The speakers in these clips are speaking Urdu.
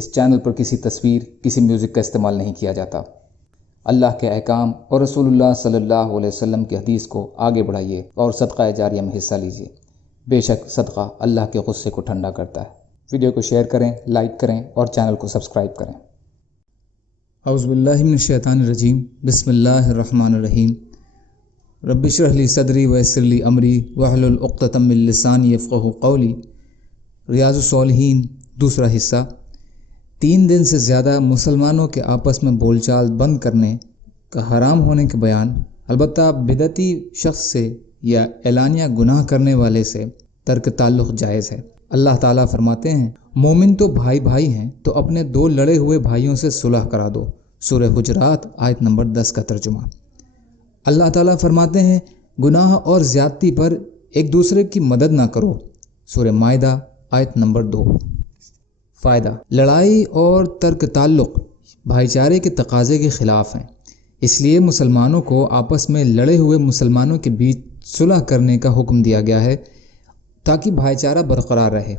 اس چینل پر کسی تصویر، کسی میوزک کا استعمال نہیں کیا جاتا۔ اللہ کے احکام اور رسول اللہ صلی اللہ علیہ وسلم کی حدیث کو آگے بڑھائیے اور صدقہ جاریہ میں حصہ لیجیے۔ بے شک صدقہ اللہ کے غصے کو ٹھنڈا کرتا ہے۔ ویڈیو کو شیئر کریں، لائک کریں اور چینل کو سبسکرائب کریں۔ اعوذ باللہ من الشیطان الرجیم، بسم اللہ الرحمن الرحیم۔ رب اشرح لی صدری ویسر لی امری واحلل عقدۃ من لسانی یفقہوا قولی۔ ریاض الصالحین دوسرا حصہ۔ 3 دن سے زیادہ مسلمانوں کے آپس میں بول چال بند کرنے کا حرام ہونے کے بیان۔ البتہ بدعتی شخص سے یا اعلانیہ گناہ کرنے والے سے ترک تعلق جائز ہے۔ اللہ تعالیٰ فرماتے ہیں، مومن تو بھائی بھائی ہیں تو اپنے 2 لڑے ہوئے بھائیوں سے صلح کرا دو۔ سورہ حجرات آیت نمبر 10 کا ترجمہ۔ اللہ تعالیٰ فرماتے ہیں، گناہ اور زیادتی پر ایک دوسرے کی مدد نہ کرو۔ سورہ مائدہ آیت نمبر 2۔ فائدہ: لڑائی اور ترک تعلق بھائی چارے کے تقاضے کے خلاف ہیں، اس لیے مسلمانوں کو آپس میں لڑے ہوئے مسلمانوں کے بیچ صلح کرنے کا حکم دیا گیا ہے تاکہ بھائی چارہ برقرار رہے۔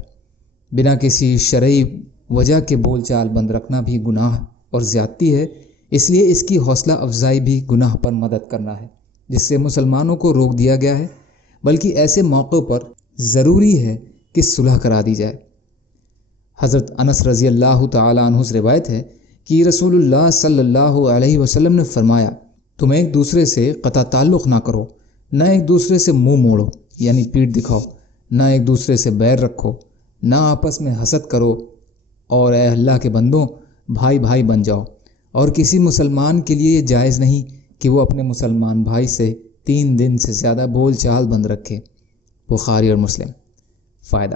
بنا کسی شرعی وجہ کے بول چال بند رکھنا بھی گناہ اور زیادتی ہے، اس لیے اس کی حوصلہ افزائی بھی گناہ پر مدد کرنا ہے، جس سے مسلمانوں کو روک دیا گیا ہے، بلکہ ایسے موقعوں پر ضروری ہے کہ صلح کرا دی جائے۔ حضرت انس رضی اللہ تعالیٰ عنہ سے روایت ہے کہ رسول اللہ صلی اللہ علیہ وسلم نے فرمایا، تم ایک دوسرے سے قطع تعلق نہ کرو، نہ ایک دوسرے سے منہ موڑو یعنی پیٹھ دکھاؤ، نہ ایک دوسرے سے بیر رکھو، نہ آپس میں حسد کرو، اور اے اللہ کے بندوں، بھائی بھائی بن جاؤ۔ اور کسی مسلمان کے لیے یہ جائز نہیں کہ وہ اپنے مسلمان بھائی سے 3 دن سے زیادہ بول چال بند رکھے۔ بخاری اور مسلم۔ فائدہ: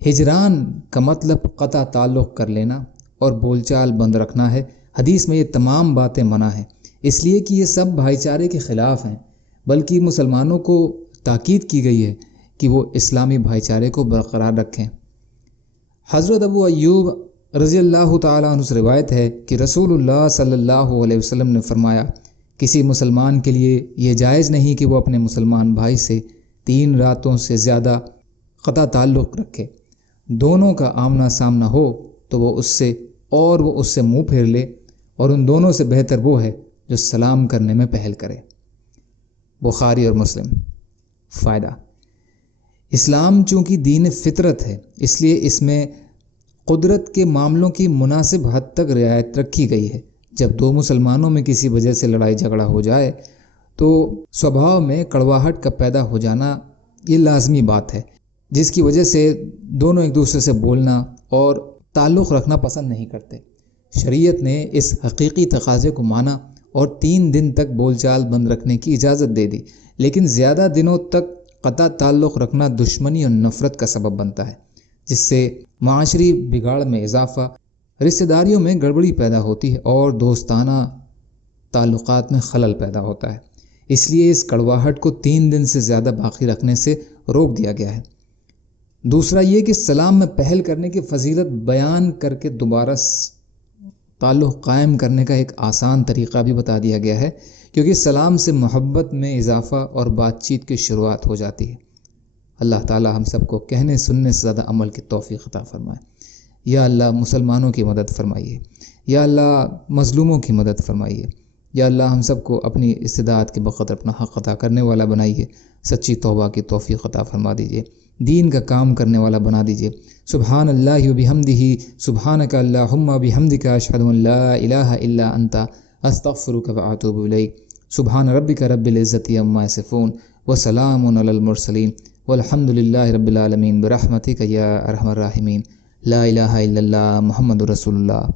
ہجران کا مطلب قطع تعلق کر لینا اور بول چال بند رکھنا ہے۔ حدیث میں یہ تمام باتیں منع ہیں، اس لیے کہ یہ سب بھائی چارے کے خلاف ہیں، بلکہ مسلمانوں کو تاکید کی گئی ہے کہ وہ اسلامی بھائی چارے کو برقرار رکھیں۔ حضرت ابو ایوب رضی اللہ تعالیٰ عنہ سے روایت ہے کہ رسول اللہ صلی اللہ علیہ وسلم نے فرمایا، کسی مسلمان کے لیے یہ جائز نہیں کہ وہ اپنے مسلمان بھائی سے 3 راتوں سے زیادہ قطع تعلق رکھے۔ دونوں کا آمنا سامنا ہو تو وہ اس سے منہ پھیر لے، اور ان دونوں سے بہتر وہ ہے جو سلام کرنے میں پہل کرے۔ بخاری اور مسلم۔ فائدہ: اسلام چونکہ دین فطرت ہے، اس لیے اس میں قدرت کے معاملوں کی مناسب حد تک رعایت رکھی گئی ہے۔ جب 2 مسلمانوں میں کسی وجہ سے لڑائی جھگڑا ہو جائے تو سوبھاؤ میں کڑواہٹ کا پیدا ہو جانا یہ لازمی بات ہے، جس کی وجہ سے دونوں ایک دوسرے سے بولنا اور تعلق رکھنا پسند نہیں کرتے۔ شریعت نے اس حقیقی تقاضے کو مانا اور 3 دن تک بول چال بند رکھنے کی اجازت دے دی، لیکن زیادہ دنوں تک قطع تعلق رکھنا دشمنی اور نفرت کا سبب بنتا ہے، جس سے معاشری بگاڑ میں اضافہ، رشتہ داریوں میں گڑبڑی پیدا ہوتی ہے اور دوستانہ تعلقات میں خلل پیدا ہوتا ہے۔ اس لیے اس کڑواہٹ کو 3 دن سے زیادہ باقی رکھنے سے روک دیا گیا ہے۔ دوسرا یہ کہ سلام میں پہل کرنے کی فضیلت بیان کر کے دوبارہ تعلق قائم کرنے کا ایک آسان طریقہ بھی بتا دیا گیا ہے، کیونکہ سلام سے محبت میں اضافہ اور بات چیت کی شروعات ہو جاتی ہے۔ اللہ تعالی ہم سب کو کہنے سننے سے زیادہ عمل کی توفیق عطا فرمائے۔ یا اللہ مسلمانوں کی مدد فرمائیے، یا اللہ مظلوموں کی مدد فرمائیے، یا اللہ ہم سب کو اپنی استطاعت کے بقدر اپنا حق عطا کرنے والا بنائیے، سچی توبہ کی توفیق عطا فرما دیجیے، دین کا کام کرنے والا بنا دیجیے۔ سبحان اللہ و بحمدہ، سبحانک اللہم و بحمدک، اشہد ان لا الہ الا انت، استغفرک و اتوب الیک۔ سبحان ربک رب العزت عما یصفون وسلام علی المرسلین والحمد للہ رب العالمین برحمتک یا ارحم الراحمین۔ لا الہ الا اللہ محمد رسول اللہ۔